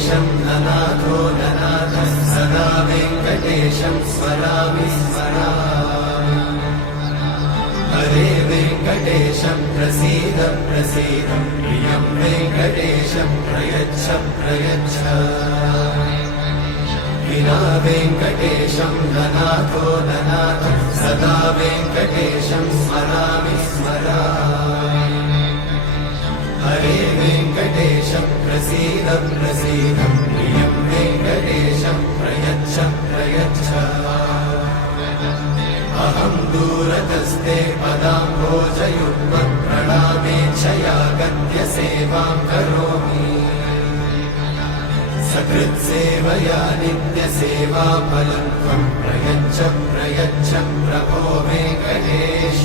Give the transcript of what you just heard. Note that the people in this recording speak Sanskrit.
वेङ्कटेशं ननाथो ननाथः सदा वेङ्कटेशं स्मरामि स्मरामि। हरे वेङ्कटेशं प्रसीद प्रसीद प्रियं वेङ्कटेशं प्रयच्छ प्रयच्छ। विना वेङ्कटेशं ननाथो ननाथः सदा वेङ्कटेशं स्मरामि स्मरामि। हरे वेङ्कटेशं प्रसीद प्रसीद प्रियं वेङ्कटेशं प्रयच्छ प्रयच्छ। अहं दूरतस्ते पदाम्भोजयुग्मं प्रणामेच्छया गत्य सेवां करोमि। सकृत्सेवया नित्यसेवाफलं त्वं प्रयच्छ प्रयच्छ प्रभो वेङ्कटेश।